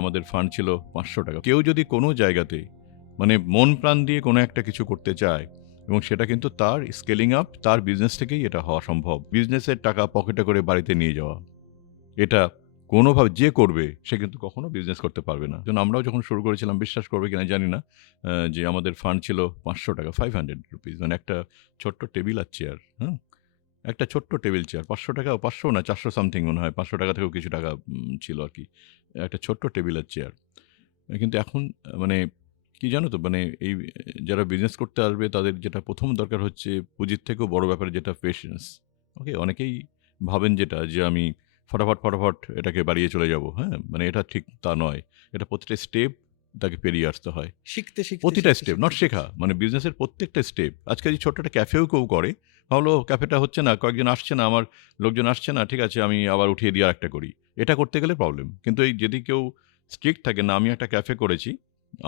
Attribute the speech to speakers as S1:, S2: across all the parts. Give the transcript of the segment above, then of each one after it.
S1: আমাদের ফান্ড ছিল পাঁচশো টাকা। কেউ যদি কোনো জায়গাতে মানে মন প্রাণ দিয়ে কোনো একটা কিছু করতে চায়, এবং সেটা কিন্তু তার স্কেলিং আপ তার বিজনেস থেকেই এটা হওয়া সম্ভব। বিজনেসের টাকা পকেটে করে বাড়িতে নিয়ে যাওয়া। এটা কোনোভাবে যে করবে, সে কিন্তু কখনো বিজনেস করতে পারবে না। যেন আমরাও যখন শুরু করেছিলাম, বিশ্বাস করবে কিনা জানি না যে আমাদের ফান্ড ছিল পাঁচশো টাকা ফাইভ হান্ড্রেড রুপিস মানে একটা ছোট্ট টেবিল আর চেয়ার হ্যাঁ একটা ছোট্ট টেবিল চেয়ার পাঁচশো টাকা, পাঁচশো না, চারশো সামথিং মনে হয়, পাঁচশো টাকা থেকেও কিছু টাকা ছিল আর কি। একটা ছোট্ট টেবিল আর চেয়ার কিন্তু এখন মানে কি জানো তো মানে এই যারা বিজনেস করতে আসবে তাদের যেটা প্রথম দরকার হচ্ছে পুঁজির থেকেও বড় ব্যাপার যেটা পেশেন্স ওকে অনেকেই ভাবেন যেটা যে আমি ফটাফট ফটাফট এটাকে বাড়িয়ে চলে যাব। হ্যাঁ মানে এটা ঠিক তা নয়। এটা প্রতিটা স্টেপ তাকে পেরিয়ে আসতে হয়।
S2: শিখতে শিখতে
S1: প্রতিটা স্টেপ নট শেখা মানে বিজনেসের প্রত্যেকটা স্টেপ আজকে যে ছোট্ট একটা ক্যাফেও কেউ করে ভাবলো, ক্যাফেটা হচ্ছে না, কয়েকজন আসছে না, আমার লোকজন আসছে না, ঠিক আছে, আমি আবার উঠিয়ে দিয়ে একটা করি। এটা করতে গেলে প্রবলেম কিন্তু এই যদি কেউ স্ট্রিক্ট থাকে, না, আমি একটা ক্যাফে করেছি,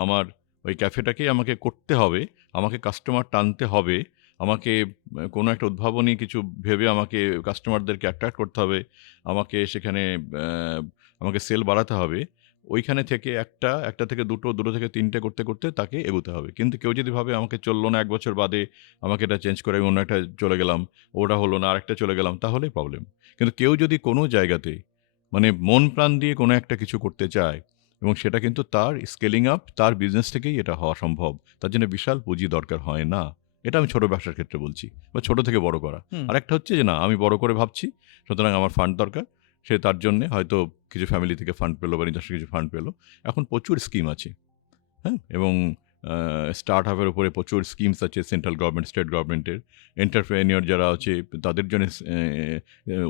S1: আমার ওই ক্যাফেটাকেই আমাকে করতে হবে, আমাকে কাস্টমার টানতে হবে, আমাকে কোনো একটা উদ্ভাবনী কিছু ভেবে আমাকে কাস্টমারদেরকে অ্যাট্রাক্ট করতে হবে, আমাকে সেখানে আমাকে সেল বাড়াতে হবে ওইখানে থেকে একটা একটা থেকে দুটো দুটো থেকে তিনটে করতে করতে তাকে এগোতে হবে। কিন্তু কেউ যদি ভাবে আমাকে চলল না এক বছর বাদে আমাকে এটা চেঞ্জ করে আমি অন্য একটা চলে গেলাম ওটা হলো না আরেকটা চলে গেলাম তাহলে প্রবলেম কিন্তু কেউ যদি কোনো জায়গাতে মানে মন প্রাণ দিয়ে কোনো একটা কিছু করতে চায় এবং সেটা কিন্তু তার স্কেলিং আপ তার বিজনেস থেকেই এটা হওয়া সম্ভব তার জন্য বিশাল পুঁজি দরকার হয় না। এটা আমি ছোট ব্যবসার ক্ষেত্রে বলছি বা ছোট থেকে বড় করা। আর একটা হচ্ছে যে না আমি বড় করে ভাবছি সুতরাং আমার ফান্ড দরকার সে তার জন্যে হয়তো কিছু ফ্যামিলি থেকে ফান্ড পেল বা নিজস্ব কিছু ফান্ড পেল। এখন প্রচুর স্কিম আছে হ্যাঁ? এবং স্টার্ট আপের উপরে প্রচুর স্কিমস আছে সেন্ট্রাল গভর্নমেন্ট স্টেট গভর্নমেন্টের এন্টারপ্রেনিয়র যারা আছে তাদের জন্য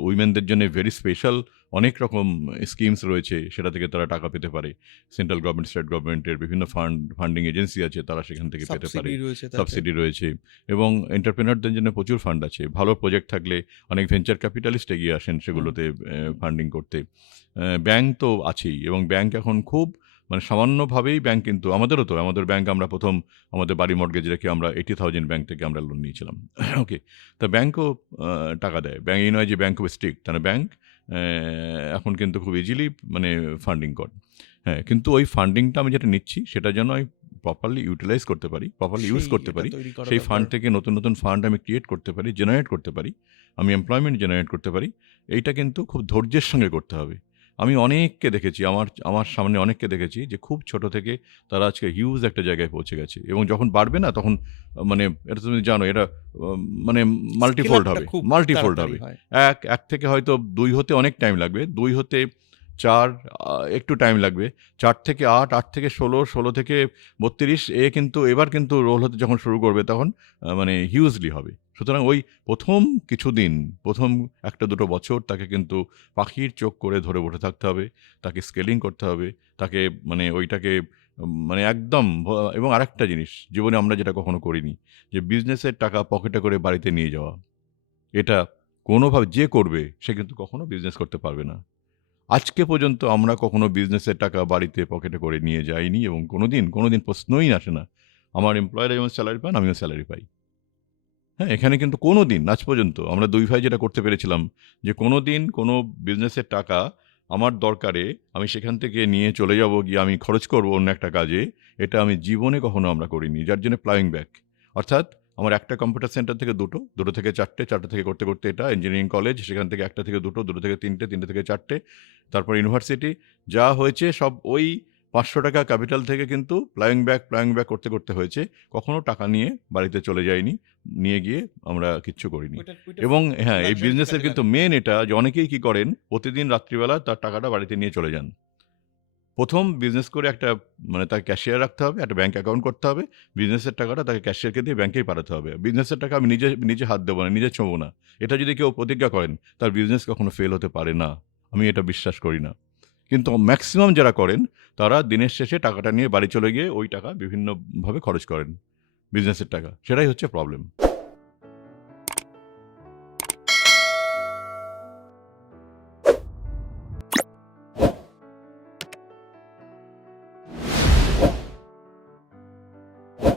S1: উইমেনদের জন্য ভেরি স্পেশাল অনেক রকম স্কিমস রয়েছে সেটা থেকে তারা টাকা পেতে পারে। সেন্ট্রাল গভর্নমেন্ট স্টেট গভর্নমেন্টের বিভিন্ন ফান্ড ফান্ডিং এজেন্সি আছে তারা সেখান থেকে পেতে পারে।
S2: সাবসিডি রয়েছে
S1: এবং এন্টারপ্রেনারদের জন্য প্রচুর ফান্ড আছে। ভালো প্রজেক্ট থাকলে অনেক ভেঞ্চার ক্যাপিটালিস্ট এগিয়ে আসেন সেগুলোতে ফান্ডিং করতে। ব্যাংক তো আছেই এবং ব্যাংক এখন খুব মানে সামান্যভাবেই ব্যাংক কিন্তু আমাদেরও তো আমাদের ব্যাংক আমরা প্রথম আমাদের বাড়ি মর্গেজ রেখে আমরা এইটি থাউজেন্ড ব্যাংক থেকে আমরা লোন নিয়েছিলাম। ওকে তা ব্যাংকও টাকা দেয়। ব্যাংক এই নয় যে ব্যাংক স্ট্রিক্ট তাহলে ব্যাংক এখন কিন্তু খুব ইজিলি মানে ফান্ডিং কর। হ্যাঁ কিন্তু ওই ফান্ডিংটা আমি যেটা নিচ্ছি সেটা যেন আমি প্রপারলি ইউটিলাইজ করতে পারি প্রপারলি ইউজ করতে পারি সেই ফান্ড থেকে নতুন নতুন ফান্ড আমি ক্রিয়েট করতে পারি জেনারেট করতে পারি। আমি এমপ্লয়মেন্ট জেনারেট করতে পারি। এইটা কিন্তু খুব ধৈর্যের সঙ্গে করতে হবে। আমি অনেককে দেখেছি আমার আমার সামনে অনেককে দেখেছি যে খুব ছোট থেকে তারা আজকে হিউজ একটা জায়গায় পৌঁছে গেছে। এবং যখন বাড়বে না তখন মানে এটা তুমি জানো এটা মানে মাল্টিফোল্ড হবে
S2: খুব
S1: মাল্টিফোল্ড হবে। এক এক থেকে হয়তো দুই হতে অনেক টাইম লাগবে দুই হতে চার একটু টাইম লাগবে। চার থেকে আট আট থেকে ষোলো ষোলো থেকে বত্রিশ, এ কিন্তু, এবার কিন্তু রোল হতে যখন শুরু করবে তখন মানে হিউজলি হবে। সুতরাং ওই প্রথম কিছুদিন, প্রথম একটা দুটো বছর তাকে কিন্তু পাখির চোখ করে ধরে বসে থাকতে হবে, তাকে স্কেলিং করতে হবে, তাকে মানে ওইটাকে মানে একদম এবং আরেকটা জিনিস, জীবনে আমরা যেটা কখনো করিনি, যে বিজনেসের টাকা পকেটে করে বাড়িতে নিয়ে যাওয়া। এটা কোনোভাবে যে করবে, সে কিন্তু কখনো বিজনেস করতে পারবে না। আজকে পর্যন্ত আমরা কখনো বিজনেসের টাকা বাড়িতে পকেটে করে নিয়ে যাইনি এবং কোনো দিন কোনো দিন প্রশ্নই আসে না। আমার এমপ্লয়াররা যেমন স্যালারি পান, আমিও স্যালারি পাই। হ্যাঁ এখানে কিন্তু কোনো দিন আজ পর্যন্ত আমরা দুই ভাই যেটা করতে পেরেছিলাম যে কোনো দিন কোনো বিজনেসের টাকা আমার দরকারে আমি সেখান থেকে নিয়ে চলে যাব, গিয়ে আমি খরচ করব অন্য একটা কাজে, এটা আমি জীবনে কখনো আমরা করিনি, যার জন্য প্লাইং ব্যাক অর্থাৎ আমার একটা কম্পিউটার সেন্টার থেকে দুটো দুটো থেকে চারটে চারটে থেকে করতে করতে এটা ইঞ্জিনিয়ারিং কলেজ সেখান থেকে একটা থেকে দুটো দুটো থেকে তিনটে তিনটে থেকে চারটে তারপর ইউনিভার্সিটি যা হয়েছে সব ওই পাঁচশো টাকা ক্যাপিটাল থেকে কিন্তু প্লাইং ব্যাক প্লাইং ব্যাক করতে করতে হয়েছে কখনো টাকা নিয়ে বাড়িতে চলে যায়নি নিয়ে গিয়ে আমরা কিচ্ছু করিনি। এবং হ্যাঁ এই বিজনেসের কিন্তু মেন এটা যে অনেকেই কি করেন প্রতিদিন রাত্রিবেলা তার টাকাটা বাড়িতে নিয়ে চলে যান। প্রথম বিজনেস করে একটা মানে তাকে ক্যাশিয়ার রাখতে হবে, একটা ব্যাঙ্ক অ্যাকাউন্ট করতে হবে বিজনেসের টাকাটা তাকে ক্যাশিয়ারকে দিয়ে ব্যাংকেই পাঠাতে হবে। বিজনেসের টাকা আমি নিজে নিজে হাত দেবো না, নিজে ছোবো না। এটা যদি কেউ প্রতিজ্ঞা করেন, তার বিজনেস কখনো ফেল হতে পারে না। আমি এটা বিশ্বাস করি না। কিন্তু ম্যাক্সিমাম যারা করেন, তারা দিনের শেষে টাকাটা নিয়ে বাড়ি চলে গিয়ে ওই টাকা বিভিন্নভাবে খরচ করেন বিজনেসের টাকা। সেটাই হচ্ছে প্রবলেম